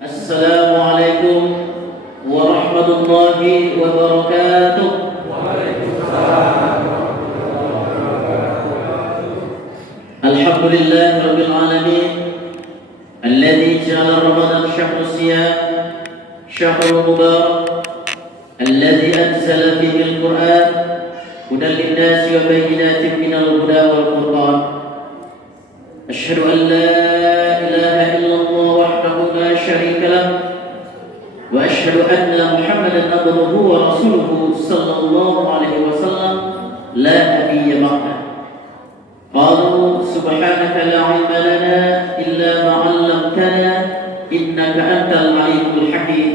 Assalamualaikum warahmatullahi wabarakatuh. Alhamdulillah rabbil alamin alladzi ja'ala Ramadan syahrus siyam syahrul mubarak alladzi anzala fihi al-Qur'an hudan lin-nasi wa bayyinatin minal huda wal furqan. Asyhadu an la ilaha illallah wahdahu la syarika lah wa asyhadu anna Muhammadan abduhu wa rasuluhu sallallahu alaihi wasallam la nabiyya ba'dah. Qalu subhanaka la ilma lana illa ma 'allamtana innaka antal alimul hakim.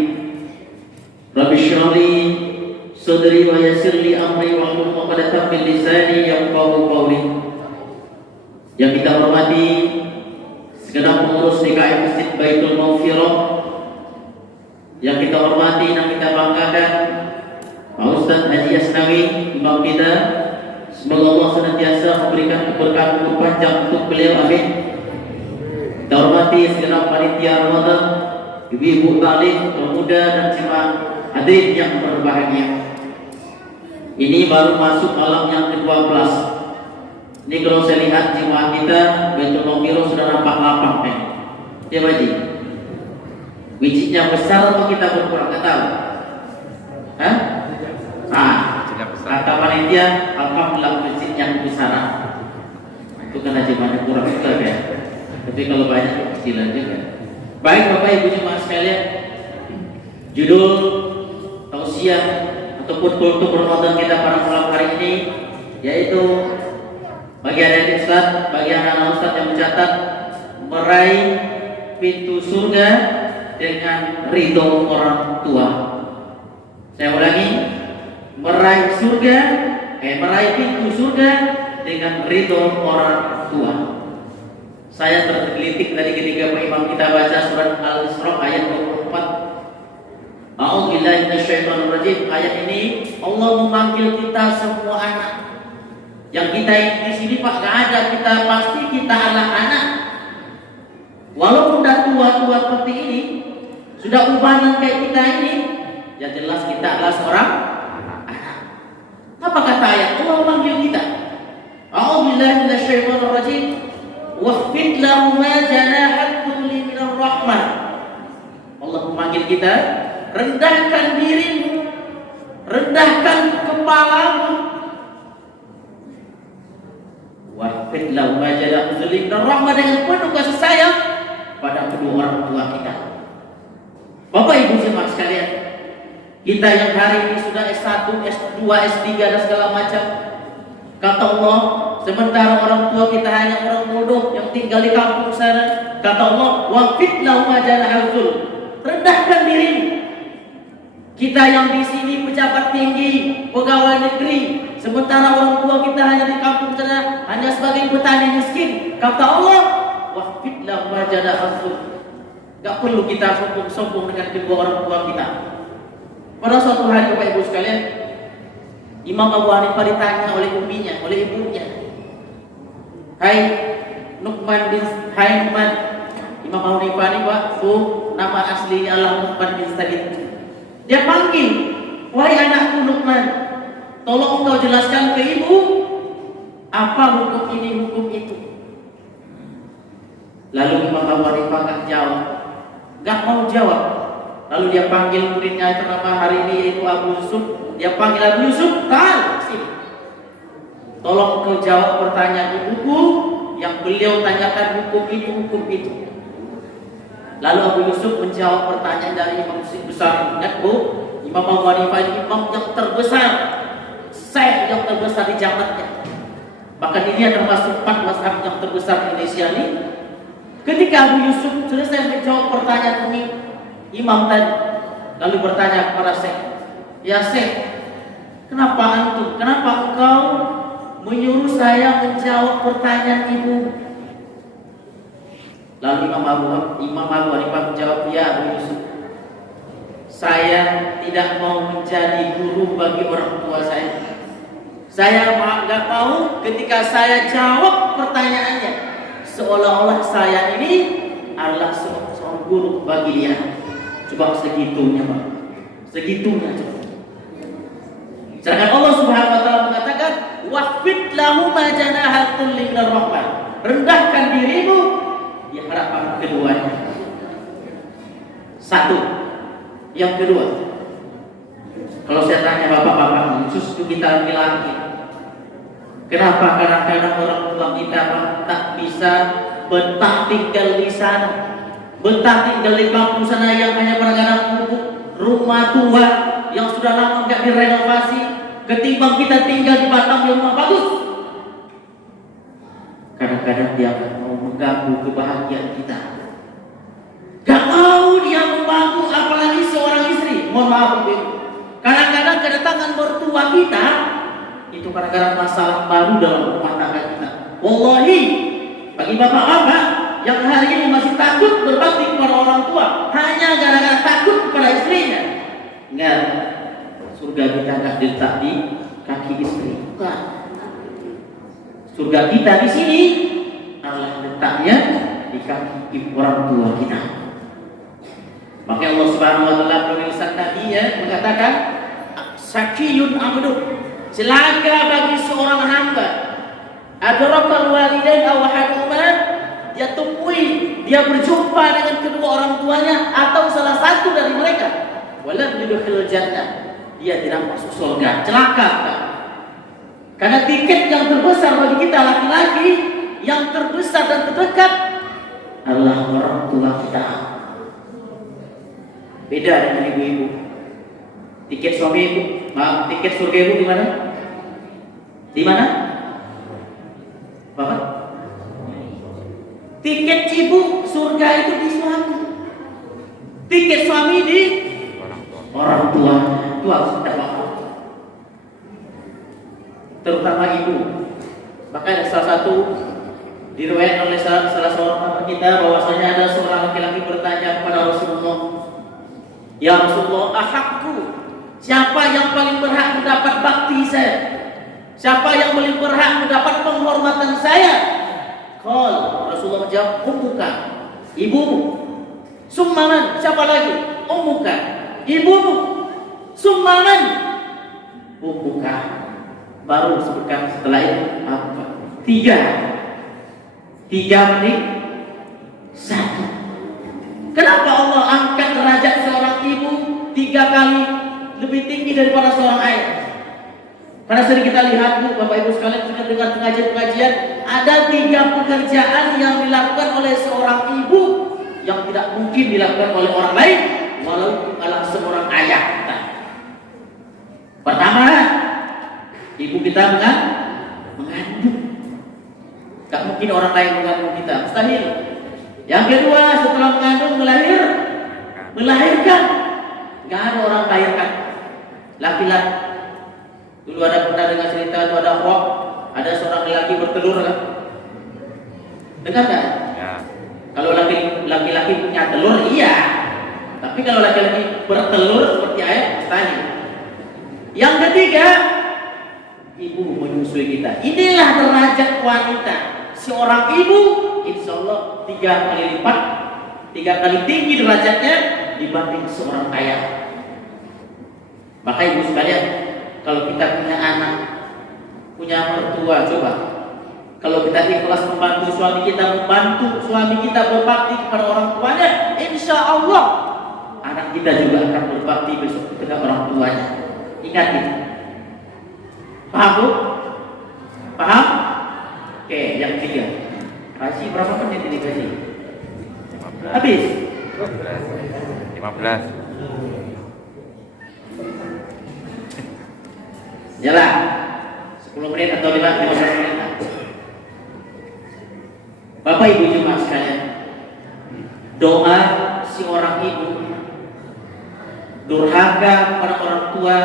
Rabbi shrah li sadri wa yassir li amri wahlul 'uqdatam min lisani yafqahu qawli. Yang kita hormati segenap pengurus DKM Masjid Baitul Maghfirah, yang kita hormati dan kita banggakan Pak Ustaz Haji Asnawi, imam kita. Semoga Allah senantiasa memberikan keberkahan umur panjang untuk beliau, amin. Kita hormati segenap panitia Ramadan, ibu-ibu taklim, pemuda dan jemaah hadirin yang berbahagia. Ini baru masuk malam yang ke-12. Ini kalau saya lihat jemaah kita Baitul Maghfirah sudah nampak lapang, ya Baji. Bijinya besar atau kita berkurang? Nggak tahu. Hah? Kata panitia, alhamdulillah masjid yang besar. Itu kan aja banyak kurang juga ya. Tapi kalau banyak kecilan juga. Baik Bapak Ibu jemaah sekalian, judul tausiah ataupun kultum Ramadan kita pada malam hari ini yaitu bagi adik-adik Ustaz, bagi anak-anak Ustaz yang mencatat, meraih pintu surga dengan ridho orang tua. Saya ulangi, meraih pintu surga dengan ridho orang tua. Saya tergelitik dari ketika Pak Imam kita baca surat Al-Isra ayat 24. A'udzubillahi minasyaitonirrajim. Ayat ini Allah memanggil kita semua anak. Yang kita di sini Pak gak ada, kita pasti kita anak-anak. Walaupun sudah tua-tua seperti ini, sudah ubanan kayak kita ini, ya jelas kita adalah seorang anak. Apa kata ayat? Allah memanggil kita. A'udzubillahi minasyaitonirrajim. Wahfid lahum ma janahat dhulli minar rahmah. Allah memanggil kita, rendahkan dirimu, rendahkan kepalamu. Wahfid lahum ma janahat dhulli minar rahmah, dengan penuh kasih sayang pada kedua orang tua kita. Bapak Ibu jemaah sekalian, kita yang hari ini sudah S1, S2, S3 dan segala macam, kata Allah, sementara orang tua kita hanya orang bodoh yang tinggal di kampung sana. Kata Allah, waqfid lahum ajanaha dzul, rendahkan dirimu. Kita yang di sini pejabat tinggi, pegawai negeri, sementara orang tua kita hanya di kampung sana, hanya sebagai petani miskin. Kata Allah, waqfid lahum ajanaha dzul. Gak perlu kita sombong dengan kedua orang tua kita. Pada suatu hari Bapak Ibu sekalian, Imam Abu Hanifah ditanya oleh uminya, oleh ibunya, Hai Nu'man, Imam Abu Hanifah ini Pak, tuh nama aslinya Allah Nu'man bin Sabit. Dia panggil, wahai anakku Nu'man, tolong engkau jelaskan ke ibu apa hukum ini, hukum itu. Lalu Imam Abu Hanifah gak mau jawab. Lalu dia panggil muridnya yang bernama hari ini yaitu Abu Yusuf. Dia panggil Abu Yusuf, "Tal, sini. Tolong kau jawab pertanyaan ibuku yang beliau tanyakan hukum ini, hukum itu." Lalu Abu Yusuf menjawab pertanyaan dari imam besar. Ingat Bu, Imam Abu Hanifah ini imam yang terbesar, syekh yang terbesar di zamannya. Bahkan ini termasuk 4 mazhab yang terbesar di Indonesia ini. Ketika Abu Yusuf selesai menjawab pertanyaan ini, imam tadi lalu bertanya kepada syekh, "Ya syekh, kenapa engkau menyuruh saya menjawab pertanyaan ibu?" Lalu Imam Abu Hanifah menjawab, "Ya Abu Yusuf, saya tidak mau menjadi guru bagi orang tua saya. Saya nggak mau ketika saya jawab pertanyaannya seolah-olah saya ini adalah seorang guru bagi dia. Coba segitunya, Pak. Segitunya coba. Sedangkan Allah Subhanahu wa taala mengatakan, "Waqfid lahum janaha dzulli minar rahmah." Rendahkan dirimu di hadapan keduanya. Satu. Yang kedua, kalau saya tanya bapak-bapak, khusus kita laki-laki, kenapa kadang-kadang orang tua kita tak bisa betah tinggal di sana, betah tinggal di kampung sana yang hanya kadang-kadang rumah tua yang sudah lama nggak direnovasi, ketimbang kita tinggal di batang rumah bagus. Kadang-kadang dia mau mengganggu kebahagiaan kita, gak mau dia membantu, apalagi seorang istri. Mohon maaf, kadang-kadang kedatangan mertua kita itu kadang-kadang masalah baru dalam rumah tangga kita. Wallahi, bagi bapak-bapak yang hari ini masih takut berbakti kepada orang tua hanya gara-gara takut kepada istrinya, ingat, surga kita gak diletak di kaki istri. Bukan. Surga kita di sini adalah letaknya di kaki orang tua kita. Maka Allah Subhanahu wa taala penulisan tadi mengatakan, "Sakiyun abdu." Celaka bagi seorang hamba. Adrakal walidain aw ahaduhuma, dia temui, dia berjumpa dengan kedua orang tuanya atau salah satu dari mereka. Walam yudkhilul jannah, dia tidak masuk surga. Celaka. Karena tiket yang terbesar bagi kita laki-laki, yang terbesar dan terdekat adalah orang tua kita. Beda dengan ibu-ibu. Tiket suami ibu, tiket surga ibu di mana? Di mana? Bapak? Tiket ibu surga itu di suami. Tiket suami di orang tua. Itu harus kita paham. Terutama ibu. Bahkan salah satu diriwayatkan oleh salah seorang teman kita bahwasanya ada seorang laki-laki bertanya kepada Rasulullah, "Ya Rasulullah, ahakku, siapa yang paling berhak mendapat bakti saya? Siapa yang paling berhak mendapat penghormatan saya?" Rasulullah menjawab, "Ummuka, ibumu." "Summaman?" Siapa lagi? "Ummuka, ibumu." "Summaman?" "Ummuka." Baru sebutkan setelah itu apa? Tiga menit satu. Kenapa Allah angkat derajat seorang ibu 3 kali lebih tinggi daripada seorang ayah? Karena sering kita lihat, Bu, Bapak Ibu sekalian, sudah dengan pengajian-pengajian, ada 3 pekerjaan yang dilakukan oleh seorang ibu yang tidak mungkin dilakukan oleh orang lain walaupun adalah seorang ayah kita. Pertama, ibu kita mengandung. Gak mungkin orang lain mengandung kita, mustahil. Yang kedua, setelah mengandung, melahirkan. Gak ada orang melahirkan laki-laki. Dulu ada pernah dengar cerita, itu ada hoax, ada seorang laki bertelur kan? Dengar gak? Ya. Kalau laki-laki punya telur, iya. Tapi kalau laki-laki bertelur seperti ayam, mustahil. Yang ketiga, ibu menyusui kita. Inilah derajat wanita. Seorang ibu, insya Allah 3 kali lipat, 3 kali tinggi derajatnya dibanding seorang ayah. Maka ibu sekalian, kalau kita punya anak, punya mertua, coba kalau kita ikhlas membantu suami kita berbakti kepada orang tuanya, insya Allah anak kita juga akan berbakti besok kepada orang tuanya. Ingat itu. Paham, Bu? Paham? Oke, yang ketiga. Kasih berapa menit ini kasih? 15. Habis? 15. Jalan 10 menit atau 15 menit. Bapak Ibu jemaah sekalian, doa si orang ibu durhaka kepada orang tua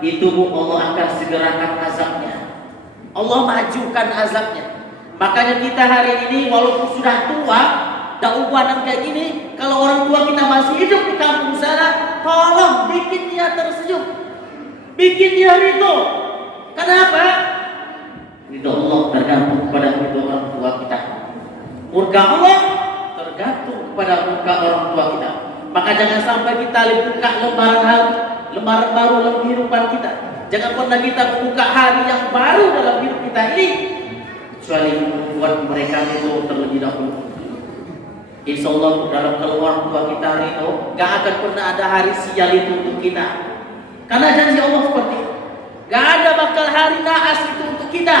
itu, Bu, Allah akan segerakan azabnya. Allah majukan azabnya. Makanya kita hari ini walaupun sudah tua, daubanan kayak gini, kalau orang tua kita masih hidup di kampung sana, tolong bikin dia tersenyum, bikin dia ridho. Kenapa? Ridho Allah tergantung pada ridho orang tua kita. Murka Allah tergantung kepada muka orang tua kita. Maka jangan sampai kita buka lembaran baru dalam kehidupan kita. Jangan pernah kita membuka hari yang baru dalam hidup kita ini kecuali membuat mereka itu terlebih dahulu. Insya Allah dalam keluar tua kita hari itu gak akan pernah ada hari sial itu untuk kita. Karena janji Allah seperti itu. Gak ada bakal hari naas itu untuk kita.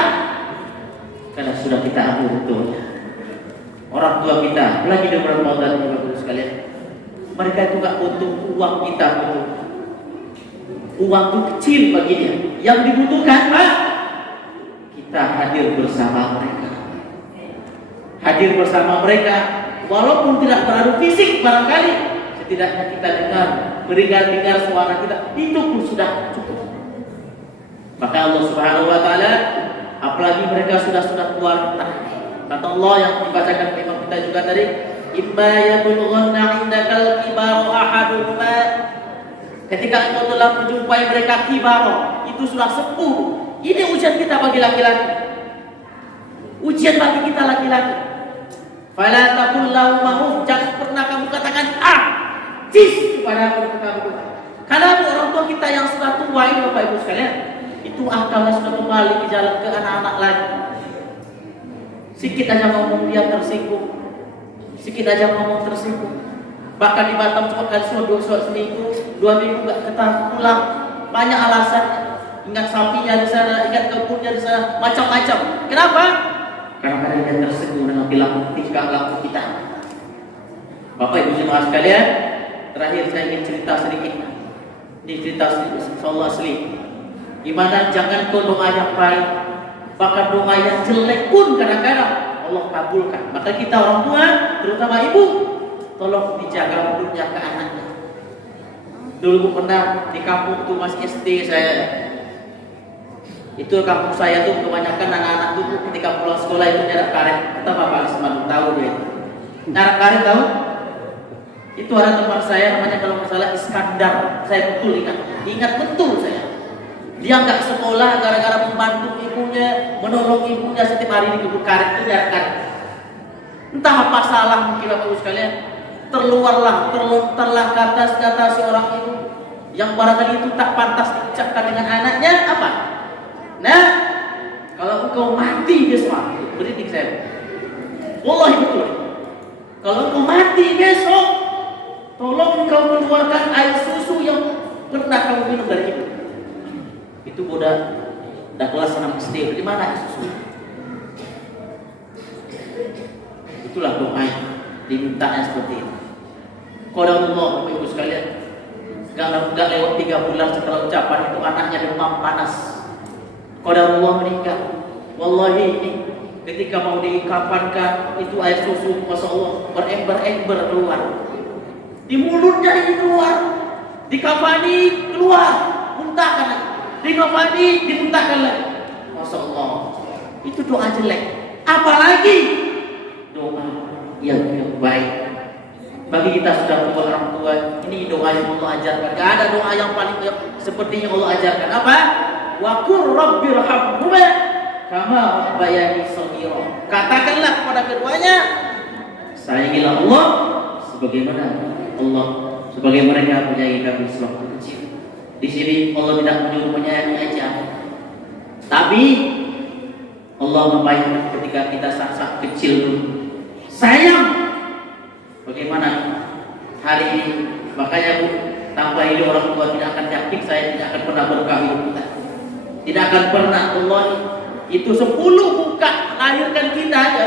Karena sudah kita ambil betulnya. Orang tua kita, lagi di bulan Ramadan juga sekalian, mereka itu gak butuh uang kita betul. Uang itu kecil baginya. Yang dibutuhkan kita hadir bersama mereka. Hadir bersama mereka, walaupun tidak beradu fisik barangkali, setidaknya kita dengar suara kita, itu pun sudah cukup. Maka Allah Subhanahu wa taala, apalagi mereka sudah tua renta. Kata Allah yang dibacakan imam kita juga tadi, imma yablughanna 'indakal kibaru ahaduhuma. Ketika engkau telah menjumpai mereka kibaro, itu sudah sepuh. Ini ujian kita bagi laki-laki. Ujian bagi kita laki-laki. Fala taqul lahum, jangan pernah kamu katakan cis kepada kamu. Karena orang tua kita yang sudah tua ini Bapak Ibu sekalian, itu akalnya sudah kembali ke jalan ke anak-anak lagi. Sikit aja ngomong dia tersinggung. Sikit aja ngomong tersinggung. Bahkan di Batam cuma kali seminggu, 2 minggu gak ketemu pulang. Banyak alasan. Ingat sapinya di sana, ingat kebunnya di sana, macam-macam. Kenapa? Karena dia tersinggung dengan tingkah laku kita. Bapak Ibu jemaah sekalian, terakhir saya ingin cerita sedikit. Ini cerita insyaallah asli. Gimana jangan kau doa yang baik, bahkan doa yang jelek pun kadang-kadang Allah kabulkan. Maka kita orang tua, terutama ibu, tolong dijaga mulutnya ke anaknya. Dulu pernah di kampung tuh masih SD saya. Itu kampung saya tuh kebanyakan anak-anak tuh ketika pulang sekolah itu nyarap karet. Kita Bapak Isman tahu dia. Nyarap karet tahu? Itu ada teman saya namanya kalau nggak salah Iskandar. Saya betul ingat betul saya. Dia nggak sekolah gara-gara membantu ibunya, menolong ibunya setiap hari di kebun karet itu nyarap karet. Entah apa salah mungkin Bapak Ibu sekalian, terlontarlah kata seorang ibu yang barangkali itu tak pantas diucapkan dengan anaknya apa? Nah, kalau engkau mati besok, beritik saya. Wallahi betul. Kalau engkau mati besok, tolong engkau mengeluarkan air susu yang pernah kamu minum dari ibu. Itu udah kelas 6 SD. Di mana air susu? Itulah doa dimintanya seperti itu. Qadarullah Bapak Ibu sekalian. Gak lewat 3 bulan setelah ucapan itu anaknya demam panas. Qadarullah meninggal. Wallahi ini ketika mau dikafankan itu air susu Masya Allah berember-ember keluar. Di mulutnya ini keluar. Dikafani keluar, muntahkan lagi. Dikafani dimuntahkan lagi. Masya Allah. Itu doa jelek. Apalagi doa yang baik. Bagi kita sudah tua orang tua, ini doa yang Allah ajarkan. Gak ada doa yang paling seperti yang Allah ajarkan. Apa? Wa qur rabbirhamhuma kama rabbayani shaghira. Katakanlah kepada keduanya, sayangilah Allah sebagaimana mereka menyayangi kami sewaktu kecil. Di sini Allah tidak menyuruh menyayangi aja, tapi Allah membayangkan ketika kita saat kecil sayang. Bagaimana hari ini? Makanya Bu, tanpa ini orang tua tidak akan yakin saya tidak akan pernah berkah hidup kita. Tidak akan pernah. Allah itu 10 buka melahirkan kita aja.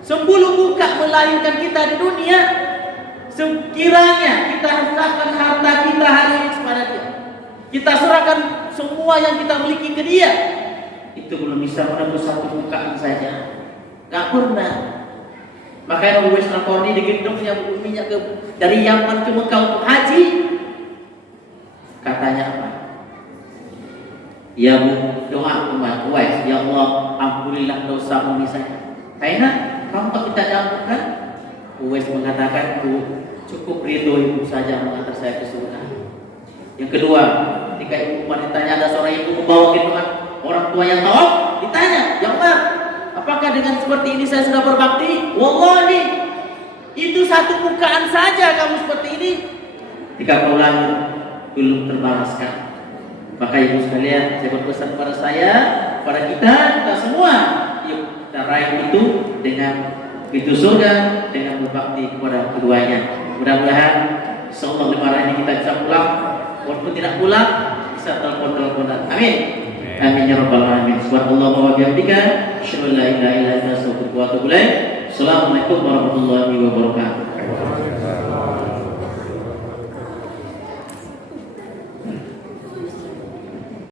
10 buka melahirkan kita di dunia. Sekiranya kita serahkan harta kita hari ini kepada dia, kita serahkan semua yang kita miliki ke dia, itu belum bisa menembus 1 bukaan saja. Gak pernah. Makanya Abu Wais Al-Qarni digendongnya buminya dari Yaman ke Mekah untuk haji. Katanya apa? Ya Bu, doa Abu Wais, ya Allah ampunilah dosa umi saya. Karena kamu tak minta diampunkan? Abu Wais mengatakan, Bu, cukup ridho ibu saja mengantar saya ke surga. Yang kedua, ketika ibu ditanya ada seorang ibu membawa gendongan orang tua yang tawaf, ditanya, ya Umar, apakah dengan seperti ini saya sudah berbakti? Wallahi, Itu satu bukaan saja kamu seperti ini. 30 ulangi belum terbalaskan. Maka ibu sekalian, saya berpesan kepada saya, pada kita semua, yuk kita raih itu dengan pintu surga, dengan berbakti kepada keduanya. Mudah-mudahan insyaallah lebaran ini kita bisa pulang, walaupun tidak pulang bisa telepon-teleponan. Amin. Amin ya rabbal alamin. Subhanallah wa bihamdika, asyhadu an la ilaha illa anta, astaghfiruka wa atubu ilaik. Assalamualaikum warahmatullahi wabarakatuh.